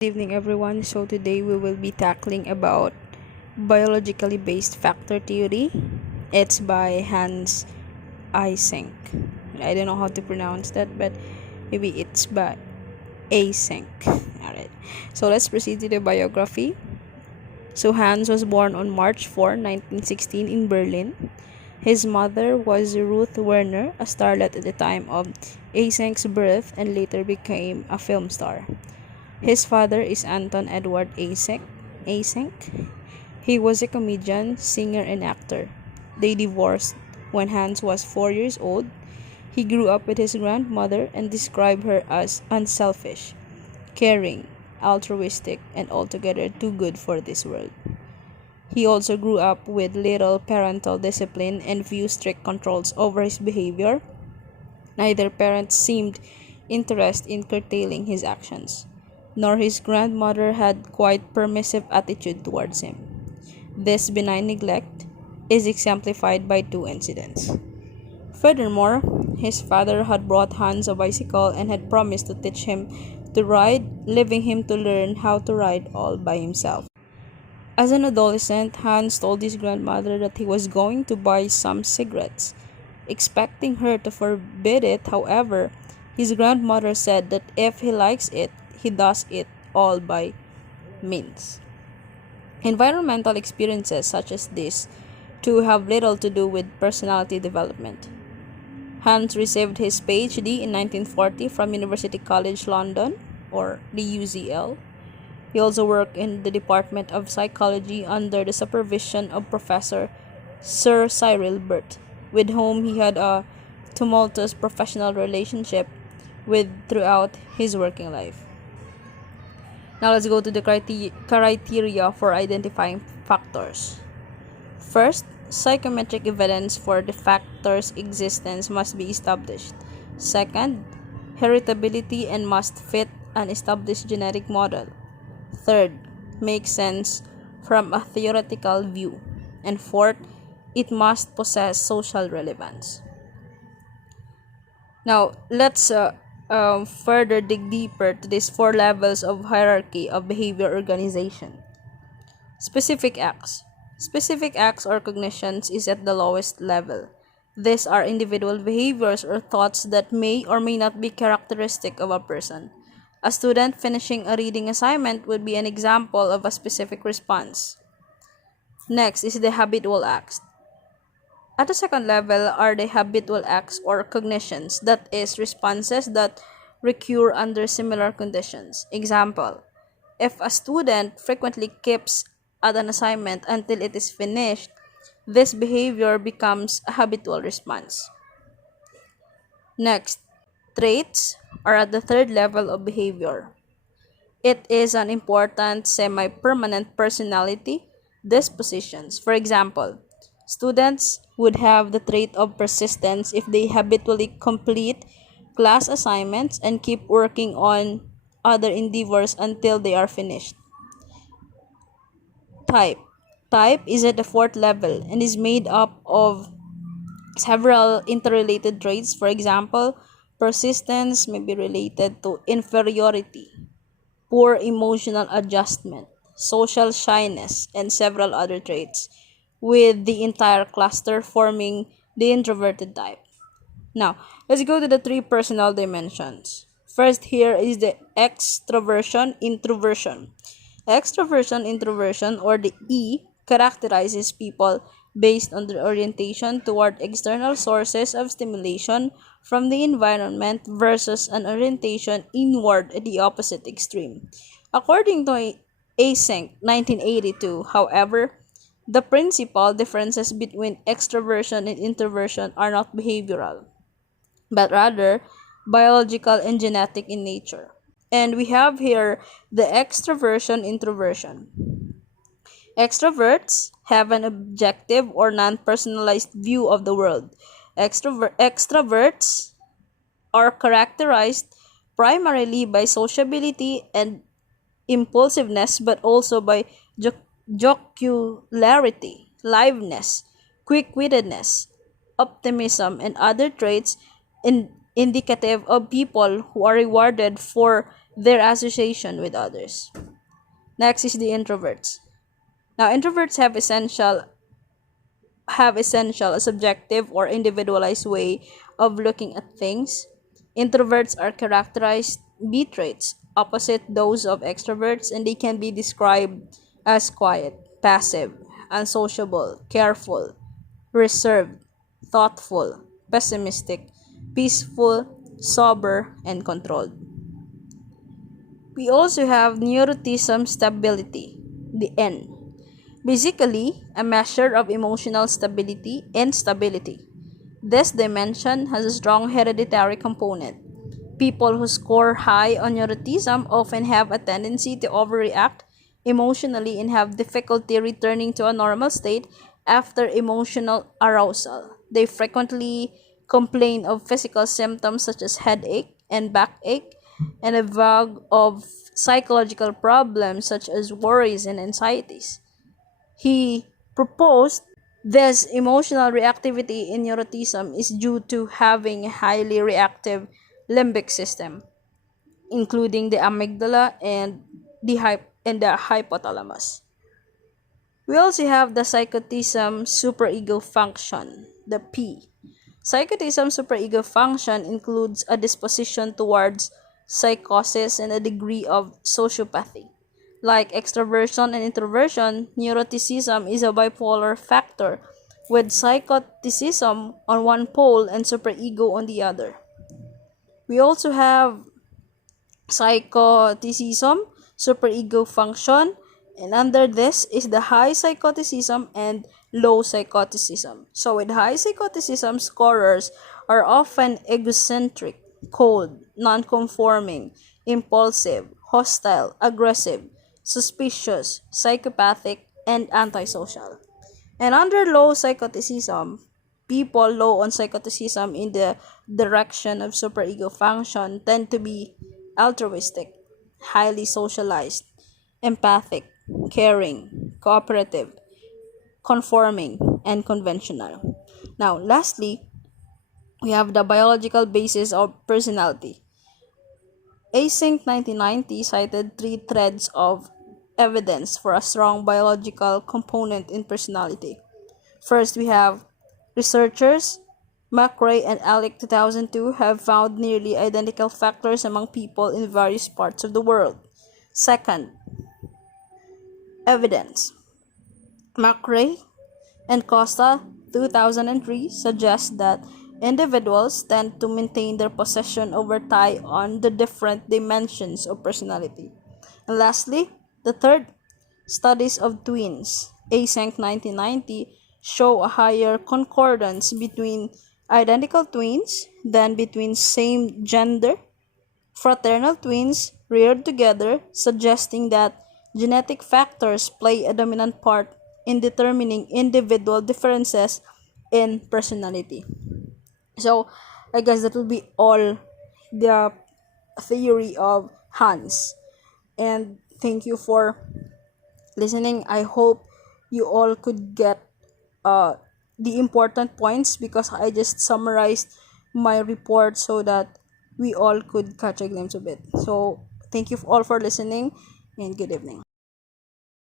Good evening everyone. So today we will be tackling about biologically based factor theory. It's by Hans Eysenck. I don't know how to pronounce that, but maybe it's by Eysenck. Alright. So let's proceed to the biography. So Hans was born on March 4, 1916 in Berlin. His mother was Ruth Werner, a starlet at the time of Eysenck's birth and later became a film star. His father is Anton Edward Eysenck. He was a comedian, singer, and actor. They divorced when Hans was 4 years old. He grew up with his grandmother and described her as unselfish, caring, altruistic, and altogether too good for this world. He also grew up with little parental discipline and few strict controls over his behavior. Neither parent seemed interested in curtailing his actions, nor his grandmother had quite permissive attitude towards him. This benign neglect is exemplified by two incidents. Furthermore, his father had brought Hans a bicycle and had promised to teach him to ride, leaving him to learn how to ride all by himself. As an adolescent, Hans told his grandmother that he was going to buy some cigarettes. Expecting her to forbid it, however, his grandmother said that if he likes it, he does it all by means. Environmental experiences such as this too have little to do with personality development. Hans received his PhD in 1940 from University College London, or the UCL. He also worked in the Department of Psychology under the supervision of Professor Sir Cyril Burt, with whom he had a tumultuous professional relationship with throughout his working life. Now let's go to the criteria for identifying factors. First, psychometric evidence for the factor's existence must be established. Second, heritability and must fit an established genetic model. Third, makes sense from a theoretical view. And fourth, it must possess social relevance. Now, let's further dig deeper to these four levels of hierarchy of behavior organization. Specific acts. Specific acts or cognitions is at the lowest level. These are individual behaviors or thoughts that may or may not be characteristic of a person. A student finishing a reading assignment would be an example of a specific response. Next is the habitual acts. At the second level are the habitual acts or cognitions, that is, responses that recur under similar conditions. Example, if a student frequently keeps at an assignment until it is finished, this behavior becomes a habitual response. Next, traits are at the third level of behavior. It is an important semi-permanent personality dispositions. For example, students would have the trait of persistence if they habitually complete class assignments and keep working on other endeavors until they are finished. Type. Type is at the fourth level and is made up of several interrelated traits. For example, persistence may be related to inferiority, poor emotional adjustment, social shyness, and several other traits, with the entire cluster forming the introverted type. Now, let's go to the three personal dimensions. First, here is the extroversion introversion. Extroversion introversion, or the E, characterizes people based on their orientation toward external sources of stimulation from the environment versus an orientation inward at the opposite extreme. According to Eysenck, 1982, however, the principal differences between extroversion and introversion are not behavioral, but rather biological and genetic in nature. And we have here the extroversion introversion. Extroverts have an objective or non-personalized view of the world. Extroverts are characterized primarily by sociability and impulsiveness, but also by jocularity, liveliness, quick-wittedness, optimism, and other traits indicative of people who are rewarded for their association with others. Next is the introverts. Now, introverts have essential a subjective or individualized way of looking at things. Introverts are characterized by traits opposite those of extroverts, and they can be described as quiet, passive, unsociable, careful, reserved, thoughtful, pessimistic, peaceful, sober, and controlled. We also have neuroticism stability, the N. Basically, a measure of emotional stability and stability. This dimension has a strong hereditary component. People who score high on neuroticism often have a tendency to overreact emotionally and have difficulty returning to a normal state after emotional arousal. They frequently complain of physical symptoms such as headache and backache, and a vague of psychological problems such as worries and anxieties. He proposed this emotional reactivity in neuroticism is due to having a highly reactive limbic system, including the amygdala and the hypothalamus. We also have the psychotism superego function, the P. Psychotism superego function includes a disposition towards psychosis and a degree of sociopathy. Like extroversion and introversion, neuroticism is a bipolar factor with psychoticism on one pole and superego on the other. We also have psychoticism, superego function, and under this is the high psychoticism and low psychoticism. So with high psychoticism, scorers are often egocentric, cold, non-conforming, impulsive, hostile, aggressive, suspicious, psychopathic, and antisocial. And under low psychoticism, people low on psychoticism in the direction of superego function tend to be altruistic, highly socialized, empathic, caring, cooperative, conforming, and conventional. Now, lastly, we have the biological basis of personality. Eysenck 1990 cited three threads of evidence for a strong biological component in personality. First, we have researchers McRae and Alec 2002 have found nearly identical factors among people in various parts of the world. Second, evidence. McRae and Costa 2003 suggest that individuals tend to maintain their possession over time on the different dimensions of personality. And lastly, the third, studies of twins, Eysenck 1990, show a higher concordance between identical twins than between same gender fraternal twins reared together, suggesting that genetic factors play a dominant part in determining individual differences in personality. So, I guess that will be all the theory of Hans. And thank you for listening. I hope you all could get uh, the important points because I just summarized my report so that we all could catch a glimpse of it. So, thank you all for listening and good evening.